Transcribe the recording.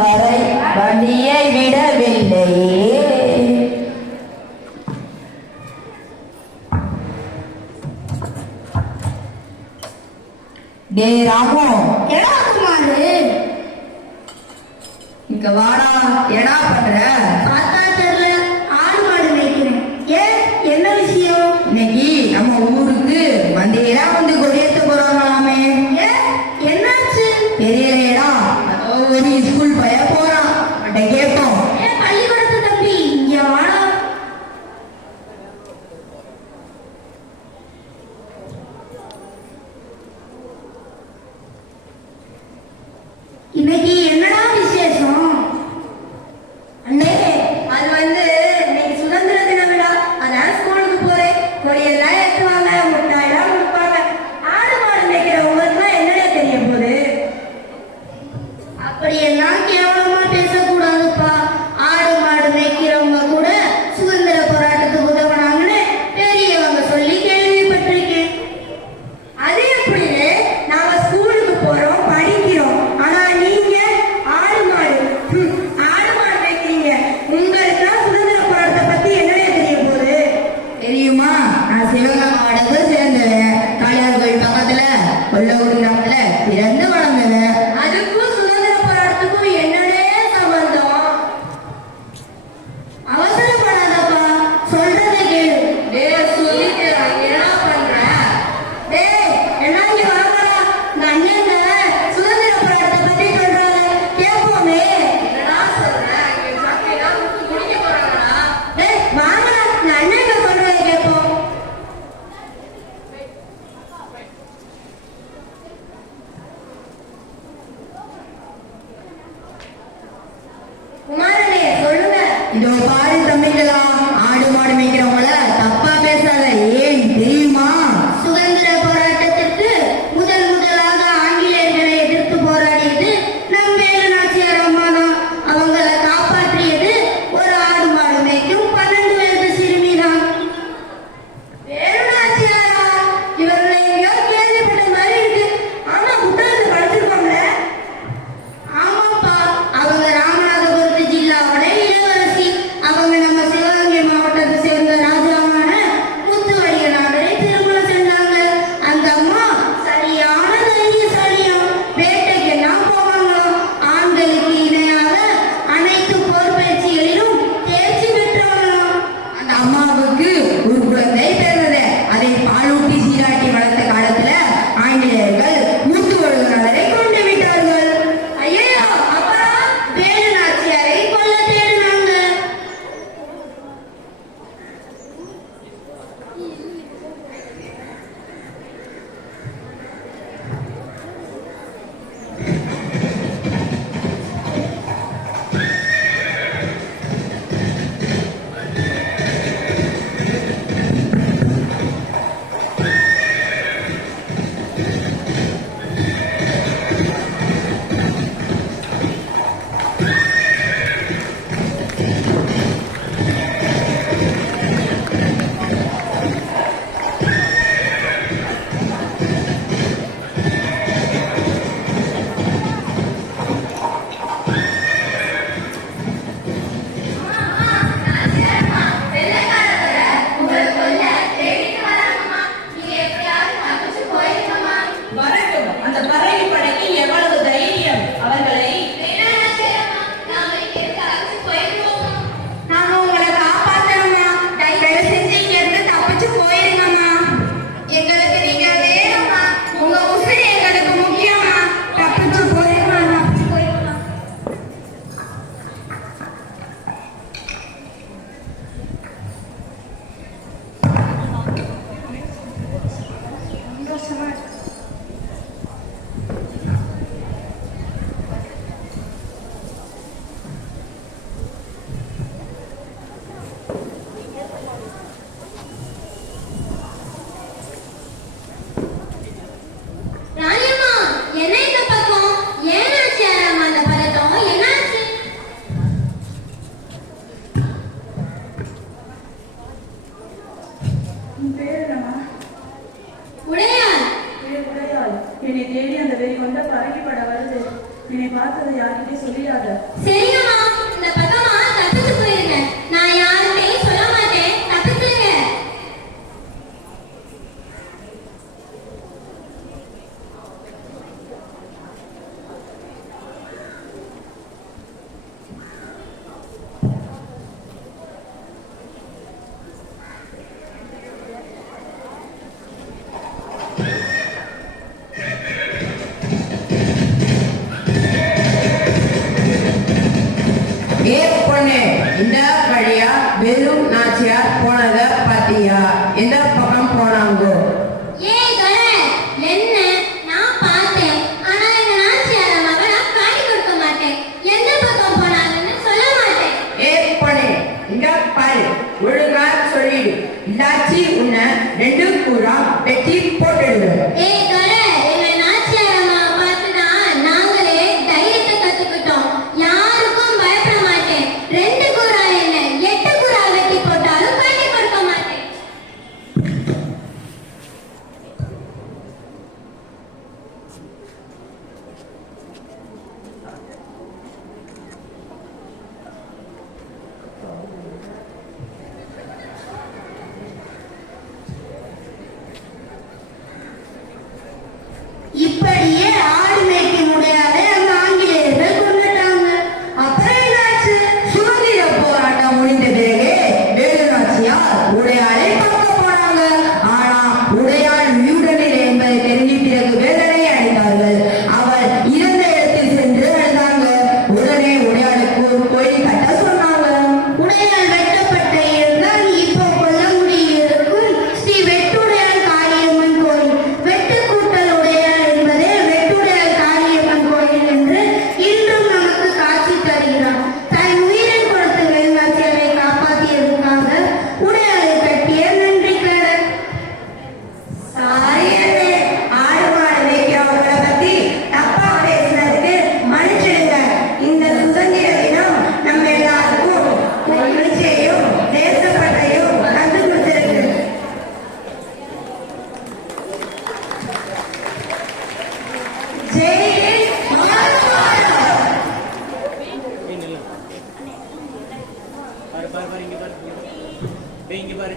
வரை வண்டியை விடவில்லையே. டே ராமு, எடா குமாரு, இங்க வாடா. என்னடா பண்ற? பார்த்தா தெரியல, ஆடு மாடு மேய்க்கிறேன். ஏன், என்ன விஷயம்? இன்னைக்கு நம்ம ஊருக்கு வண்டியெல்லாம் வந்து கொடியேற்ற போறாங்களாமே. ஏன், என்னாச்சு? தெரியலையடா. அதோ ஒரு ஸ்கூல் பைய போறான். அவன்கிட்ட கேட்போம். ஏன் பள்ளிக்கூடத்து தம்பி, இங்க வாடா. இன்னைக்கு என்னடா விசேஷம்? அண்ணே, அது வந்து இன்னைக்கு சுதந்திர தின விழா. அதான் ஸ்கூலுக்கு போறேன். கொடியெல்லாம் ஏற்றுவாங்க, முட்டாயெல்லாம் கொடுப்பாங்க. ஆடு மாடு மேய்க்கிற உங்களுக்குலாம் என்னடா தெரிய போகுது? அப்படியெல்லாம் கேவலமா பேசக்கூடாதுப்பா. ஆடு மாடு மேய்க்கிறவங்க கூட சுதந்திர போராட்டத்துக்கு உதவுனாங்கன்னு பெரியவங்க சொல்லி கேள்விப்பட்டிருக்கேன். அது எப்படின்னு? நாம ஸ்கூலுக்கு போறோம், படிக்கிறோம். ஆனா நீங்க ஆடு மாடு ஆடு மாடு மேய்க்கிறீங்க. உங்களுக்குலாம் சுதந்திர போராட்டத்தை பத்தி என்னடா தெரிய போகுது? தெரியுமா? நான் சிவகங்கை மாவட்டத்தை சேர்ந்தவன். காளியார் கோயில் பக்கத்துல கொல்லகுடி கிராமத்துல பிறந்து வளர்ந்தவன். அதுக்கும் சுதந்திர போராட்டத்துக்கும் என்னடே சம்பந்தம்? அவசரப்படாதப்பா, சொல்றதை கேளு. டேய் சொல்லிட்டு என்ன பண்ற? டேய் எல்லாம் இங்க வாங்கடா. இந்த அண்ணன் சுதந்திர போராட்டத்தை பத்தி சொல்றாங்க, கேட்போமே. என்னடா சொல்ற? இங்க சக்கையெல்லாம் ஊத்தி குடிக்க போறாங்கடா. டேய் வாங்கடா, இந்த அண்ணன் சொல்றதை கேட்போம். குமாரனே சொல்லுங்க. இதோ பாரு தம்பிகளா, ஆடு மாடு மேய்க்கிறவங்கள தப்பா பேசாத. ஏன் தெரியுமா? சுதந்திர போராட்டத்திற்கு முதல் முதலாக ஆங்கிலேயர்களை எதிர்த்து போராடியது நம் வேலு நாச்சியார் அம்மா தான். அவங்கள காப்பாற்றியது ஒரு ஆடு மாடு மேய்க்கும் 12 வயது சிறுமிதான். வேலுநாச்சியாரா? இவர்களை எங்கேயோ கேள்விப்பட்ட மாதிரி இருக்கு. ஆமா, புத்தகத்தை படிச்சிருக்கோம்ல. ஆமாப்பா, அவங்க ராமநாதபுரத்து ஜில்லாவோட இளவரசி. அவங்க நம்ம சிவகங்கை மாவட்டத்தை சேர்ந்த ராஜாவான முத்துவடிகளார் சரியாம்மா, இந்த பக்கமா தப்பிச்சு போயிருங்க. நான் யார்கிட்டயும் சொல்ல மாட்டேன். தப்பிச்சுங்க. ஏ பொண்ணு, இந்த வழியா வெறும் நாச்சியார் போனத பாத்தியா? எந்த பக்கம் போனாங்கோ? ஏய் கணேஷ், என்ன? நான் பார்த்தேன். ஆனா இந்த நாச்சியார மகளை காட்டி கொடுக்க மாட்டேன். எந்த பக்கம் போனாங்கன்னு சொல்ல மாட்டேன். ஏ பொண்ணு, இந்த பாரு, ஒழுங்கா சொல்லிடு, இல்லாச்சி உன்னை 2 கூறா வெட்டி போட்டுடுவேன். ஏய் கணேஷ், எங்க நாச்சியார அம்மாவை பார்த்துதான் நாங்களே தைரியத்தை கத்துக்கிட்டோம். யாருக்கும் பயப்பட மாட்டேன். 2 கூறா என்ன 8 கூறா வெட்டி போட்டாலும் காட்டி கொடுக்க மாட்டேன். இப்படியே ஆடு மேய்க்க முடியாத அந்த ஆங்கிலேயர்கள் கொண்டுட்டாங்க. அப்புறம் என்னாச்சு? சுதந்திர போராட்டம் முடிந்த பிறகு வேலு நாச்சியார் உடையாளை பார்க்க போனாங்க. ஆனா உடையாள் உயிருடன் என்பதை தெரிஞ்ச பிறகு வேதனை அடைந்தார்கள். அவள் இறந்த இடத்தில் சென்று அழுதாங்க. உடனே உடையாளுக்கு ஒரு கோயில் கட்ட சொன்னாங்க. உடையாள் வெட்டப்பட்ட இடம்தான் இப்போ கொல்லங்குடியில் இருக்கும் ஸ்ரீ வெட்டுடையாள் காளியம்மன் கோயில். வெட்டு கூட்டல் உடையாள் என்பதே வெட்டுடையாள் காளியம்மன் கோயில் என்று இன்றும் நமக்கு காட்சி தருகிறார். தன் உயிரை கொடுத்து வேலுநாச்சியாரை காப்பாற்றியதற்காக உடையாளை கட்டிய நன்றிக்காரர். சாரி அண்ணே, ஆடு மாடு மேய்க்கிறவங்களை பத்தி தப்பா பேசுனதுக்கு மன்னிச்சிடுங்க. இந்த சுதந்திர தினம் நம்ம எல்லாருக்கும் மகிழ்ச்சியையும் தேசப்பட்டையும் கண்டு கொடுத்திருக்கு. ஜெய் மார்க்வாடா. பாரு பாரு பாரு இங்க பாரு இங்க பாரு